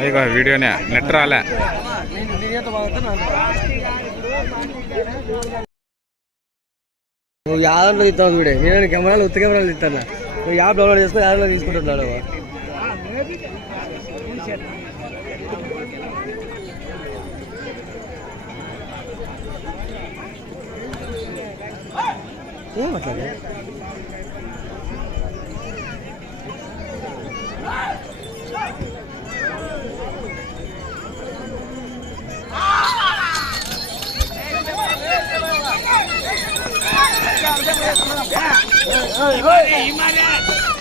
అయ్యో వీడియోనే నెట్ రాలే. నువ్వు యాదవ్లో తీస్తావు చూడే, నేను కెమెరాలు ఉత్త కెమెరాలు తీస్తాను. నువ్వు యాప్ డౌన్లోడ్ చేసుకుని యాదవ్లో తీసుకుంటున్నాడు. ఏం మాట్లాడే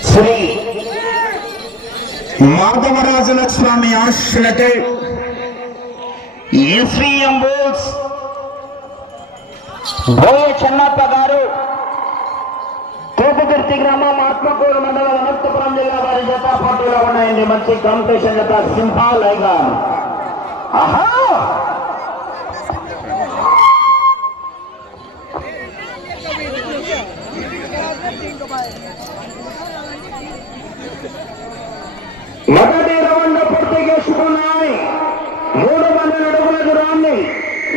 శ్రీ మాధవరాజుల స్వామి ఆశలతో ఎస్విఎం బోల్స్ బోయ చెన్నప్ప గారు తోపుదుర్తి గ్రామం ఆత్మకూరు మండలం అనంతపురం జిల్లా వారి జత పోటీలో ఉన్నాయండి. మంచి కాంపిటీషన్ జత సింహాలైగా. ఆహా మొదటి రౌండ్ పూర్తి చేసుకున్నాయి. 300 అడుగుల దూరాన్ని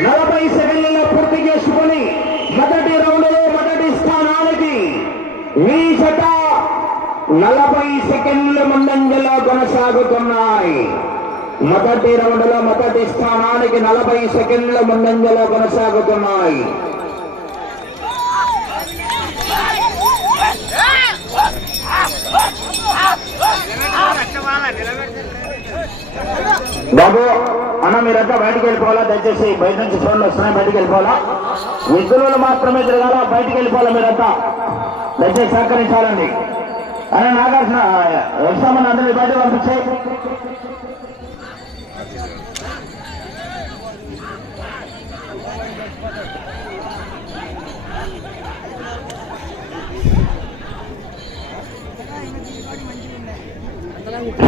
40 సెకండ్లలో పూర్తి చేసుకుని మొదటి రౌండ్ లో మొదటి స్థానానికి మీ జత 40 సెకండ్ల ముందంజలో కొనసాగుతున్నాయి. మొదటి రౌండ్ లో మొదటి స్థానానికి 40 సెకండ్ల ముందంజలో కొనసాగుతున్నాయి. బాబు అన్న మీరంతా బయటికి వెళ్ళిపోవాలా, దయచేసి బయట నుంచి ఫోన్లు వస్తున్నాయి, బయటికి వెళ్ళిపోవాలా. విద్యులు మాత్రమే తిరగాల, బయటికి వెళ్ళిపోవాలా. మీరంతా దయచేసి సహకరించాలండి. అన్న నాగార్జున వ్యవసాయం అందరినీ బయట పంపించాయి.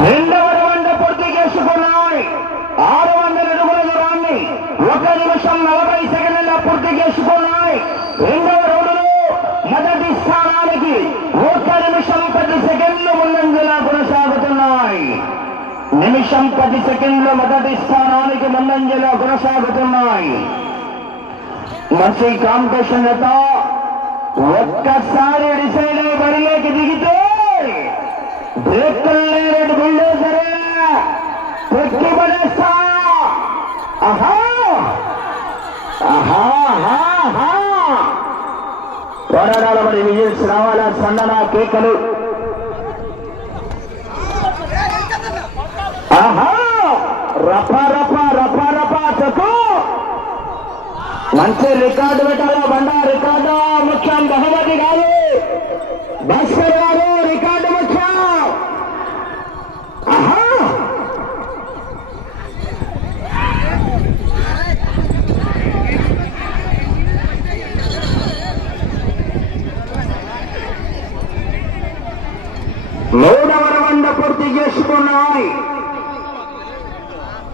రెండవ రౌండ్ పూర్తి చేసుకున్నాయి. 600 అడుగుల దూరాన్ని 1 నిమిషం 40 సెకండ్ల పూర్తి చేసుకున్నాయి. రెండవ రౌండ్లో మొదటి స్థానానికి 1 నిమిషం 10 సెకండ్లు ముందంజలా కొనసాగుతున్నాయి. నిమిషం 10 సెకండ్లు మొదటి స్థానానికి ముందంజలా కొనసాగుతున్నాయి. మంచి కాంపిటీషన్ జత. ఒక్కసారి డిసైడ్ అయి బరిలోకి దిగితే బ్రేక్ బిల్డోసరే పెట్టి పడేస్తా. ఆహా ఆహా ఆహా పోరాడాల మరి విజిల్స్ రావాలా, సందన కేకలు. ఆహా రప రప రప రప చెక్కు. మంచి రికార్డు పెట్టాలా బండా, రికార్డు ముఖ్యం, బహుమతి కాదు. భాస్కర్ గారు రికార్డు ముఖ్యం. ఆహా మూడవ రౌండ్ పూర్తి చేసుకున్నాయి.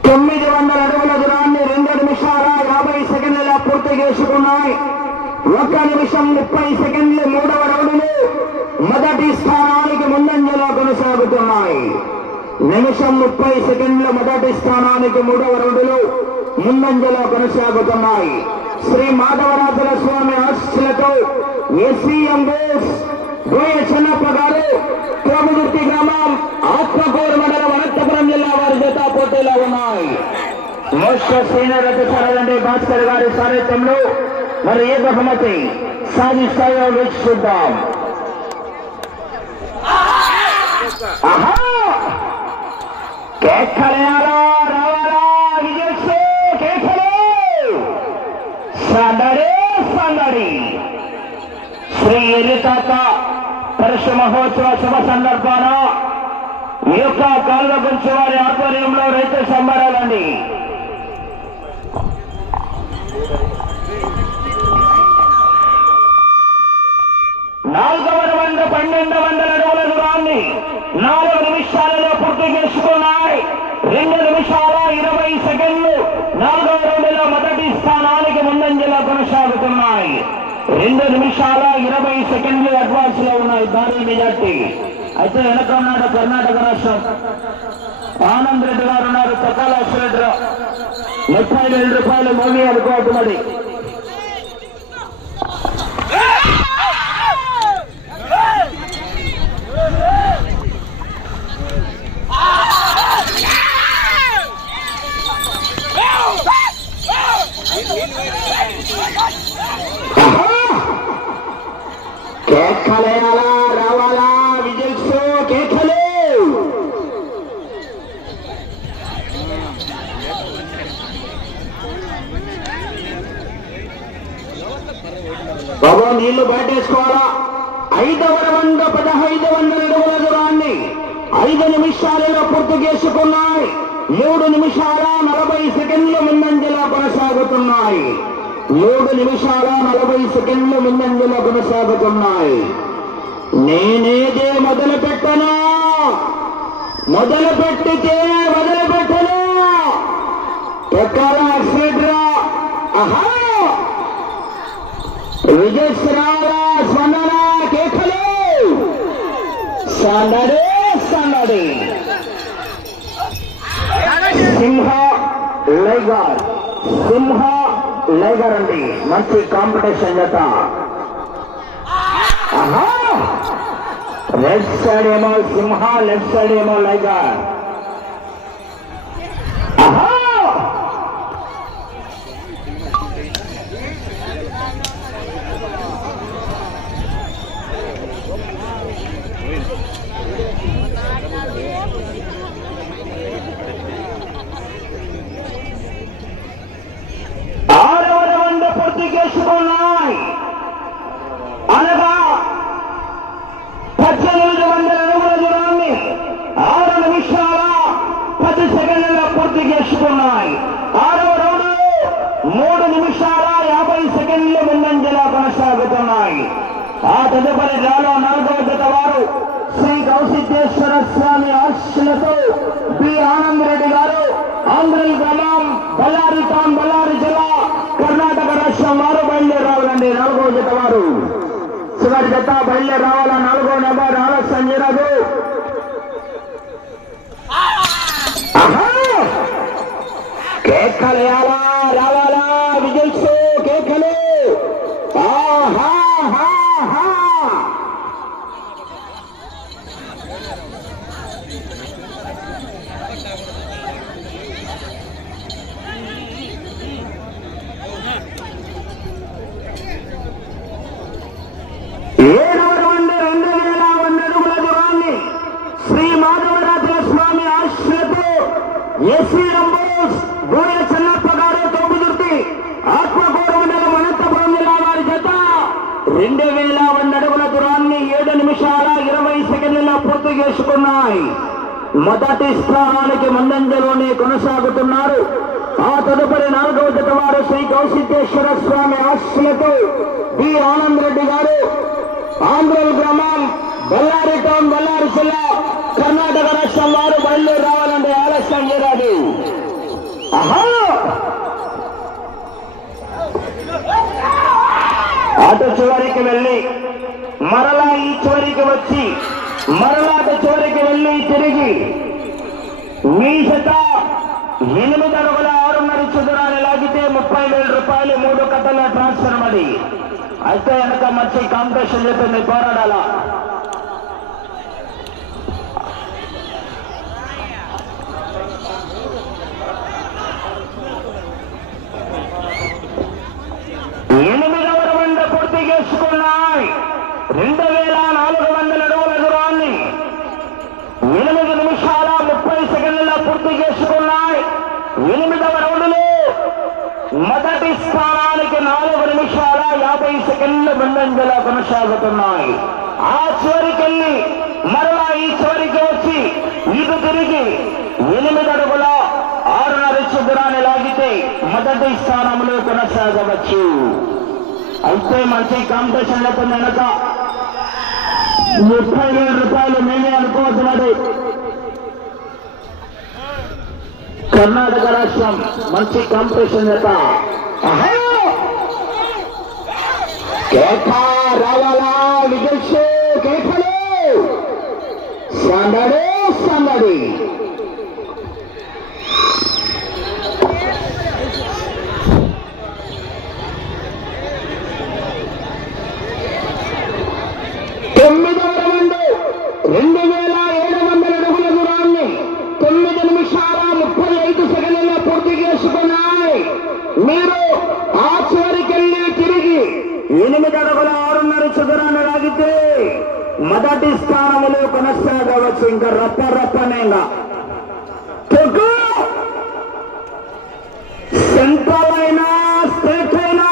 900 అడుగుల దూరాన్ని 2 నిమిషాల 50 సెకండ్ల పూర్తి చేసుకున్నాయి. 1 నిమిషం 30 సెకండ్లు మూడవ రౌండ్లు మొదటి స్థానానికి ముందంజలో కొనసాగుతున్నాయి. నిమిషం 30 సెకండ్లు మొదటి స్థానానికి మూడవ రౌండ్లు ముందంజలో కొనసాగుతున్నాయి. శ్రీ మాధవరాజుల స్వామి ఆశీస్సులతో ఎస్విఎం బోస్ బోయ చెన్నప్ప గారు తోపుదుర్తి గ్రామం ఆత్మకూరు మండలం అనంతపురం జిల్లా వారి జత పోటీలో ఉన్నాయి. మోస్ట్ సీనియర్ అధికారులండి భాస్కర్ గారి సారథ్యంలో మరి ఏ బహుమతి సాధిస్తాయో వేచి చూద్దాం. ఆహా కేకలేయాలా రావాలా విజయ్ కేకలే సందడి సందడి. శ్రీ ఎరితాత పరుష మహోత్సవ శుభ సందర్భాన ఈ యొక్క కాళ్ళ గురించి వారి ఆధ్వర్యంలో రైతు సంబరాలండి. నాలుగవ రౌండ్ 1200 అడుగుల దూరాన్ని 4 నిమిషాలలో పూర్తి చేసుకున్నాయి. 2 నిమిషాల 20 సెకండ్లు 4వ రౌండ్లో మొదటి స్థానానికి ముందంజలో కొనసాగుతున్నాయి. 2 2 నిమిషాల 20 సెకండ్లు అడ్వాన్స్ లో ఉన్నాయి భారీ మెజార్టీ. అయితే వెనక ఉన్నాడు కర్ణాటక రాష్ట్రం ఆనంద్ రెడ్డి గారు ఉన్నారు. పక్కాల అశ్వరెడ్డిరావు 32 రూపాయలు మోగి అనుకోవద్దు మరి. కేకలేయాలా రావాలా విజిల్స్ కేకలు. బాబు నీళ్లు బయటేసుకోవాలా. 5వ రౌండ్ 1500 అడుగుల దూరాన్ని 5 నిమిషాలలో పూర్తి చేసుకున్నాయి. 3 నిమిషాల 40 సెకండ్లు ముందంజలో కొనసాగుతున్నాయి. 3 నిమిషాల 40 సెకండ్లు ముందంజలో కొనసాగుతున్నాయి. నేనేదే మొదలు పెట్టను, మొదలు పెట్టితే మొదలు పెట్టను. ఎక్కాల అశ్వడ్రా విజయశ్రారా స్పందన కేకలు సందడి సందడి. సింహ లైగర్, సింహ లైగర్ అండి మంచి కాంపిటీషన్ జత. లెఫ్ట్ సైడ్ ఏమో సింహ, లెఫ్ట్ సైడ్ ఏమో లైగర్. అనగా 1800 అడుగుల దూరాన్ని 6 నిమిషాల 10 సెకండ్లలో పూర్తి చేసుకున్నాయి. 6వ రౌండ్ 3 నిమిషాల 50 సెకండ్లు ముందంజలా కొనసాగుతున్నాయి. ఆ తదుపరి డ్రాలో 4వ జత వారు శ్రీ కౌశికేశ్వర స్వామి ఆశీస్సులతో బి ఆనంద్ రెడ్డి గారు, ఆంధ్రల్ గ్రామం, బళ్ళారి టౌన్, బళ్ళారి జిల్లా, కర్ణాటక రాష్ట్రం వారు బయలుదేరి రావాలండి. 4వ జత వారు చివరి జత బయలుదేరి రావాలా. 4వ నెంబర్ ఆలస్యం చేయరాదు. కేకలేయాలా రావాలా విజల్స్ కేకలు. శ్రీ మాధవరాజ స్వామి ఆశ్రయతో ఎస్వి రంబోస్ గోడెల చెన్నప్ప గారు తోపుదుర్తి ఆత్మకూరు మండలం అనంతపురం జిల్లా వారి జత 2000 అడుగుల దూరాన్ని 7 నిమిషాల 20 సెకండ్లలో పూర్తి చేసుకున్నాయి. మొదటి స్థానానికి ముందంజలోనే కొనసాగుతున్నారు. ఆ తదుపరి 4వ జత వారు శ్రీ కౌశికేశ్వర స్వామి ఆశీస్సులతో బి ఆనంద్ రెడ్డి గారు, ఆంధ్రల్ గ్రామం, బళ్ళారి టౌన్, బళ్ళారి జిల్లా, కర్ణాటక రాష్ట్రం వారు బయలుదేరి రావాలంటే ఆలస్యం చేయరాదు. అటు చివరికి వెళ్ళి మరలా ఈ చివరికి వచ్చి మరలా అటు చివరికి వెళ్ళి తిరిగి మీ జత 8 అడుగుల 6.5 దూరాన్ని లాగితే 30,000 రూపాయలు 3 కట్టల ట్రాన్స్ఫర్ మరి. అయితే వెనక మంచి కాంపిటీషన్ చెప్పింది, పోరాడాలా. పూర్తి చేసుకున్నాయి. 2400 అడుగుల దూరాన్ని 8 నిమిషాల 30 సెకండ్లలో పూర్తి చేసుకున్నాయి. 8వ రౌండ్లో మొదటి స్థానానికి 4 నిమిషాల 50 సెకండ్లు ముందంజలో కొనసాగుతున్నాయి. ఆ చివరికెళ్ళి మరలా ఈ చివరికి వచ్చి ఇటు తిరిగి 8 అడుగుల 6.5 దూరాన్ని లాగితే మొదటి స్థానంలో కొనసాగవచ్చు. అయితే మంచి కాంపిటీషన్ లేకుండా వెనక 30,000 రూపాయలు మేమే అనుకోవద్దు. కర్ణాటక రాష్ట్రం మంచి కాంపిటీషన్ చేత కేకా రావాలా విజల్స్ కేకలు సందడి సందడి. తొమ్మిదవ రౌండ్ 2700 అడుగుల దూరాన్ని 9 నిమిషాల 35 సెకండ్లలో పూర్తి చేసుకున్నాయి. మీరు ఆ చివరికెళ్ళి తిరిగి 8 అడుగుల 6.5 చదరాన్ని లాగితే మొదటి స్థానంలో కొనసాగవచ్చు. ఇంకా రప్పనేగా సెంట్రల్ అయినా స్టేట్ అయినా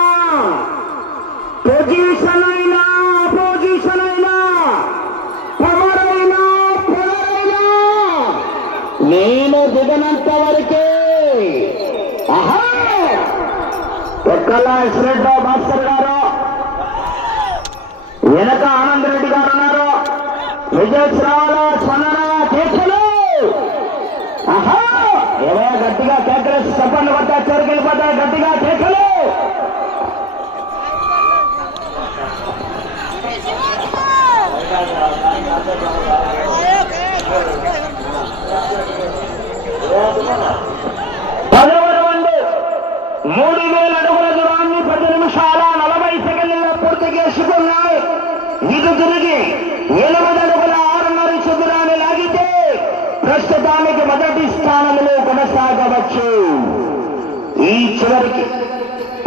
పొజిషన్ అయినా అపోజిషన్ అయినా పవర్ అయినా పొలరైనా నేను దిగనంత వరకే. ఎక్కల శ్రీరావు మాస్టర్ గారు, వెనక ఆనంద్ రెడ్డి గారు ఉన్నారు. విజయశ్రావణ స్పందన కేకలు. ఏవో గట్టిగా కేకలు చెప్పండి కొట్టా చివరికి వెళ్ళిపోతాయి. గట్టిగా కేకలు. పదవ రౌండ్ 3000 అడుగుల దూరాన్ని 10 నిమిషాల 40 సెకండ్లలో పూర్తి చేసుకున్నాయి. ఇది తిరిగి 8 అడుగుల 6.5 చదరాన్ని లాగితే ప్రస్తుతానికి మొదటి స్థానంలో కొనసాగవచ్చు. ఈ చివరికి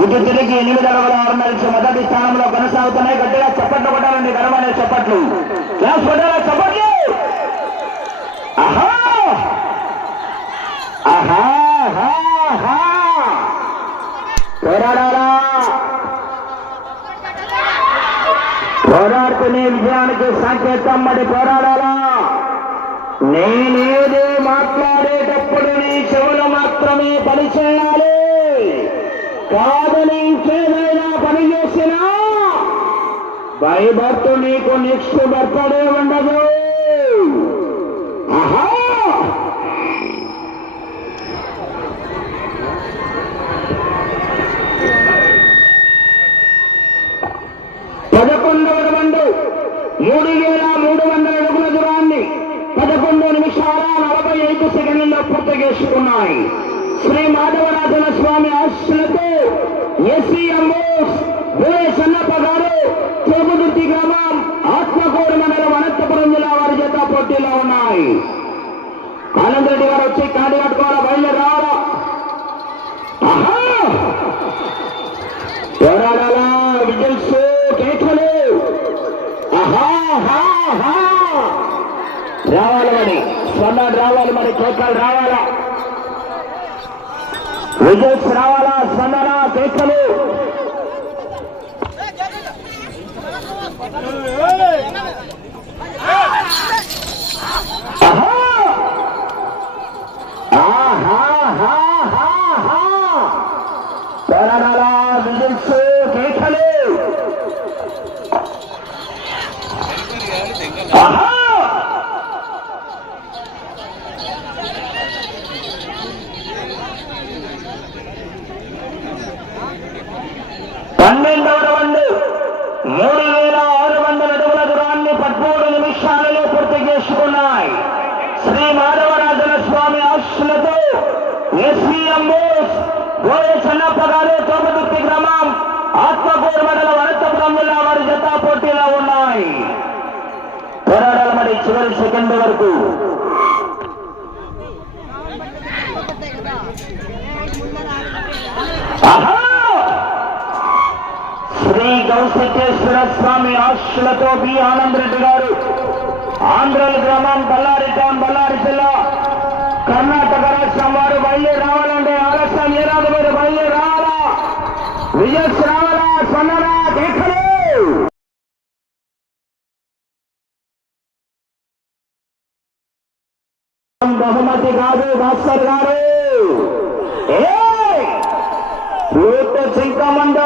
ఇది తిరిగి 8 అడుగుల 6.5 మొదటి స్థానంలో కొనసాగుతున్నాయి. గట్టిగా చప్పట్లు కొట్టాలండి, గర్వనే చప్పట్లు, క్లాస్ కొట్టాలా చప్పట్లు. ఆహా ఆహా పోరాడాలా, పోరాడుతూనే విజయానికి సంకేతం. మరి పోరాడాలా. నేనేదో మాట్లాడేటప్పుడు నీ చెవులు మాత్రమే పనిచేయాలి. కాదని ఇంకేదైనా పని చేసినా భయభర్త నీకు నెక్స్ట్ బర్త్డే ఉండదు. ఆహా 11వ రౌండ్ 3300 అడుగుల దూరాన్ని 11 నిమిషాల 45 సెకండ్లలో పూర్తి చేసుకున్నాయి. శ్రీ మాధవరాజన స్వామి ఆశీస్సులతో ఎస్సీఎంఓస్ సన్నప్ప గారు తోగుదుర్తి గ్రామం ఆత్మకూరు మండలం అనంతపురం జిల్లా వారి చేత పోటీలో ఉన్నాయి. ఆనంద్ రెడ్డి గారు వచ్చి కాడి కట్టుకోవాలా, బయలుదేరి రావాలా. పోరాడాలా, విజిల్స్ కేకలు. రావాలి మరి స్పందన, రావాలి మరి కేకలు రావాలా, విజిల్స్ రావాలా, స్పందన కేకలు. పోరాడాలా, విజిల్స్ కేకలు. పన్నెండవ రౌండ్ 3600 అడుగుల దూరాన్ని 13 నిమిషాలలో పూర్తి చేసుకున్నాయి. శ్రీ మాధవరాజన స్వామి ఆశీస్సులతో ఎస్వీఎంఓస్ చెన్నప్ప గారు తోమదుర్తి గ్రామం ఆత్మకూరు మండలం అనంతపురం జిల్లా వారి జత పోటీలో ఉన్నాయి. పోరాడాల మరి చివరి సెకండ్ వరకు. శ్రీ గౌసికేశ్వర స్వామి ఆశీస్సులతో బి ఆనంద్ రెడ్డి గారు ఆంధ్రల్ గ్రామం బళ్ళారి టౌన్ బళ్ళారి జిల్లా కర్ణాటక రాష్ట్రం వారు బయలుదేరి రావాలంటే ఆలస్యం ఏరాదు, మీరు బయలుదేరి రావాలా, విజయస్ రావాలా, స్పందన కేకలు. బహుమతి కాదు భాస్కర్ గారు, చింక మంద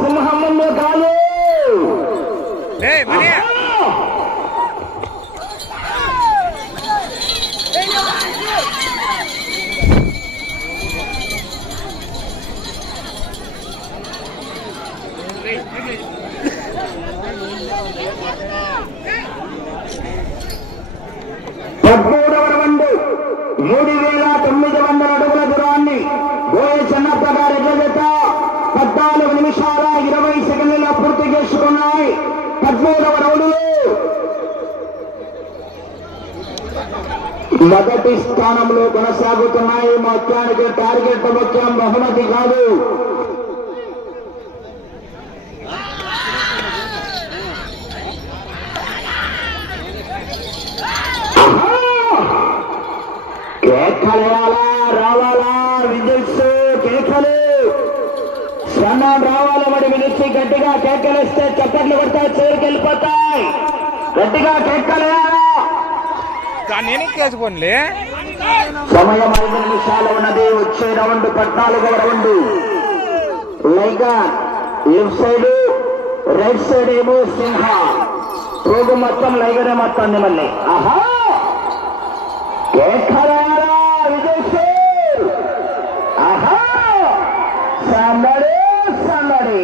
సింహం ముందు కాదు. మూడవ రౌండ్లో మొదటి స్థానంలో కొనసాగుతున్నాయి. మొత్తానికి టార్గెట్ ముఖ్యం, బహుమతి కాదు. కేకలేయాలా, రావాలా విజిల్స్, కేకలు సన్నం రావాలి. మరి వినిచి గట్టిగా కేకలేస్తే చప్పట్లు కొడతాయి, చివరికి వెళ్ళిపోతాయి. గట్టిగా కేకలేయాలా. నేను కేసుకోండి. సమయం 5 నిమిషాలు ఉన్నది. వచ్చే రౌండ్ 14వ రౌండ్. లైగర్ లెఫ్ట్ సైడ్, రైట్ సైడ్ ఏమో సింహ. రోడ్డు మొత్తం లైగరే మొత్తం మళ్ళీ. ఆహా కేకలేయాలా విజయ్. ఆహా సందడి సందడి.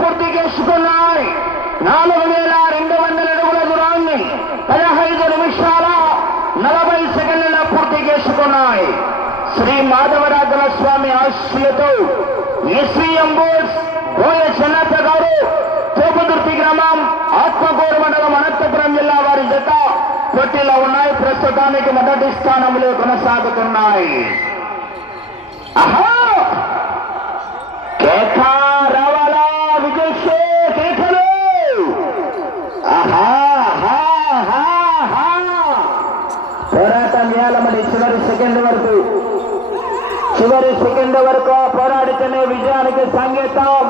పూర్తి చేసుకున్నాయి. 4200 అడుగుల దూరాన్ని 15 నిమిషాల 40 సెకండ్ల పూర్తి చేసుకున్నాయి. శ్రీ మాధవరాజుల స్వామి ఆశీస్సులతో ఎస్వీఎం బోర్డ్స్ బోయ చెన్నప్ప గారు, తోపుదుర్తి గ్రామం, ఆత్మకూరు మండలం, అనంతపురం జిల్లా వారి జత పోటీలో ఉన్నాయి. ప్రస్తుతానికి మొదటి స్థానంలో కొనసాగుతున్నాయి. ఆహా కేకా రావాలా విజయ్, కేకలు. పోరాటం చేయాలమ్మడి. చివరి సెకండ్ వరకు పోరాడితేనే విజయానికి సంకేతం.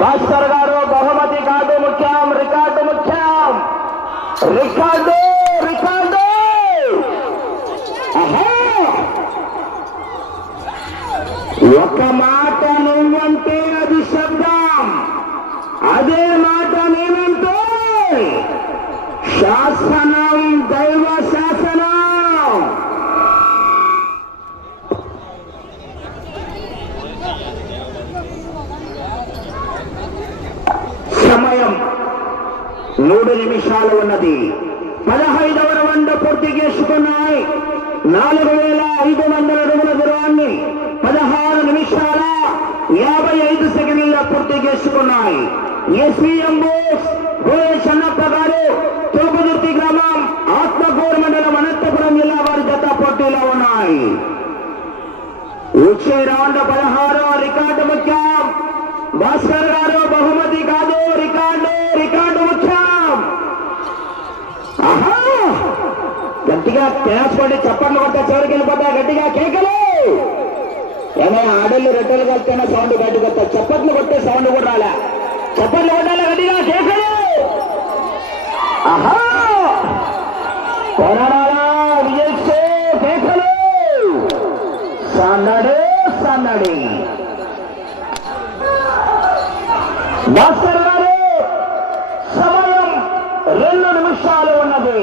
భాస్కర్ గారు, బహుమతి కాదు ముఖ్యం, రికార్డు ముఖ్యం. Record record. ఒక మాట నువ్వంటే అది శబ్దం, అదే మాట నేనంటే శాసనం, దైవ శాసనం. సమయం 3 నిమిషాలు ఉన్నది. 15వ రౌండ్ పూర్తి చేసుకున్నాయి. 4500 అడుగుల దూరాన్ని 16 నిమిషాల 55 సెకండ్ల పూర్తి చేసుకున్నాయి. ఎస్వీఎం బోస్ బోయ చెన్నప్ప గారు, తోపుదుర్తి గ్రామం, ఆత్మకూరు మండలం, అనంతపురం జిల్లా వారి జత పోటీలో ఉన్నాయి. వచ్చే రౌండ్ 16. రికార్డు ముఖ్యం. భాస్కర్ గారు, బహుమతి కాదు, రికార్డు ముఖ్యం. ఆహా గట్టిగా క్యాష్ పడి చప్పట్లు కొట్ట, చివరికి వెళ్ళిపోతా. గట్టిగా కేకలు. ఏమైనా ఆడళ్ళు రెట్టలు కలిపిన సౌండ్ బయటకు వస్తా. చప్పట్లు కొట్టే సౌండ్ కూడా రాలే. చప్పట్లు కొట్టాలి, గట్టిగా కేకలు. ఆహా పోరాడాలా విజయ్, కేకలు. సందడి. భాస్కర్ గారు, సమయం 2 నిమిషాలు ఉన్నది.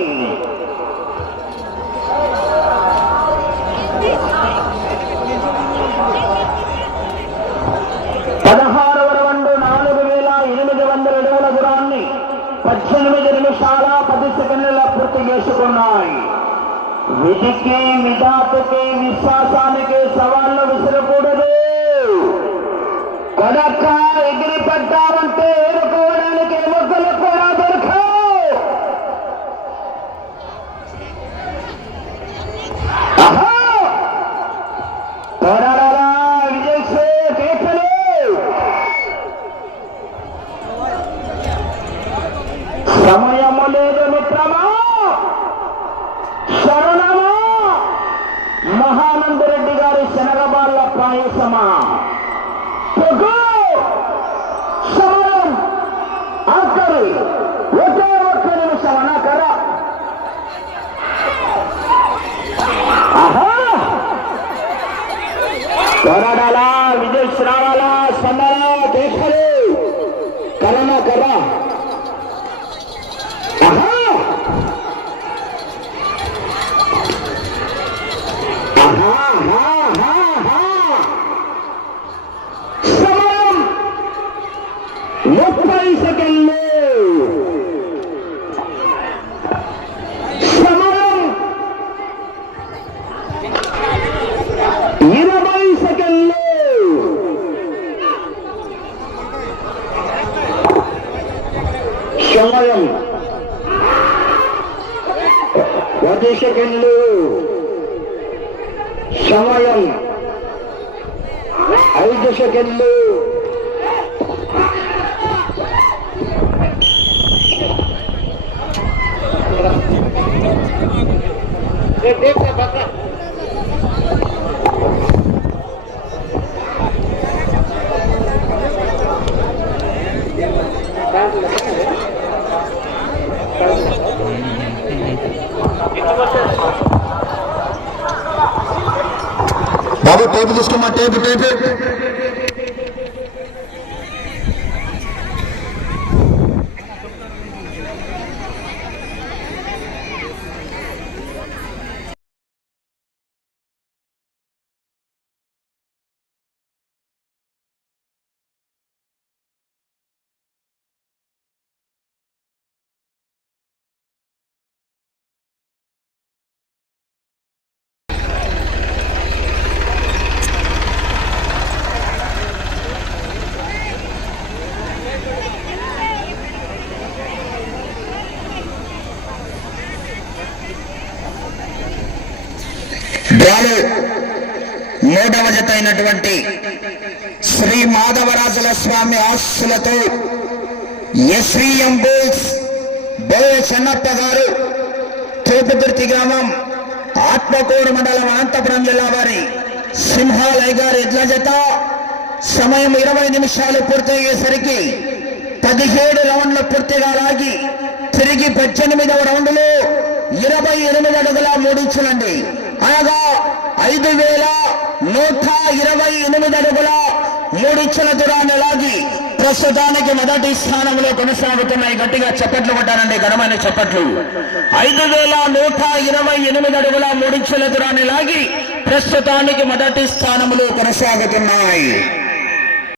పదహారవ రౌండ్ 4800 అడుగుల దూరాన్ని 18 నిమిషాల 10 సెకండ్ల పూర్తి చేసుకున్నాయి. విధికి, విధాతకి, విశ్వాసానికి సవాళ్లు విసిరకూడదు. కడక ఎగిరి పడ్డారంటే ఏరుకోవడానికి ఎముకలు కూడా దొరకవు. పోరాడాలా విజయ్, కేకలు. సమయము లేదు మిత్రమా, శరణమా. మహానందరెడ్డి గారి శనగబాళ్ళ పాయసమా. సమయం ఆఖరి 1 నిమిషం అనాకరా. పోరాడాలా విజయ్, రావాలా స్పందన, కేకలు. కరోనా కర్రా. సమయం 30 సెకండ్లు. సమయం సెకండ్లు సమయం 5 సెకండ్లు బాబు టేపు తీసుకోమా టేపు టేపు డ్రాలు 3వ జత అయినటువంటి శ్రీ మాధవరాజుల స్వామి ఆశీస్సులతో ఎస్వీఎం బోల్స్ బోయ చెన్నప్ప గారు తోపుదుర్తి గ్రామం ఆత్మకూరు మండలం అనంతపురం జిల్లా వారి సింహాలయ్య గారి ఎడ్ల జత సమయం 20 నిమిషాలు పూర్తయ్యేసరికి 17 రౌండ్లు పూర్తిగా లాగి తిరిగి 18వ రౌండ్లో 28 అడుగుల 3 ఇంచులండి అనగా 5128 అడుగుల 3 ఇంచుల దూరాన్ని లాగి ప్రస్తుతానికి మొదటి స్థానంలో కొనసాగుతున్నాయి. గట్టిగా చప్పట్లు కొట్టారండి, ఘనమైన చప్పట్లు. 5128 అడుగుల 3 ఇంచుల దూరాన్ని లాగి ప్రస్తుతానికి మొదటి స్థానంలో కొనసాగుతున్నాయి.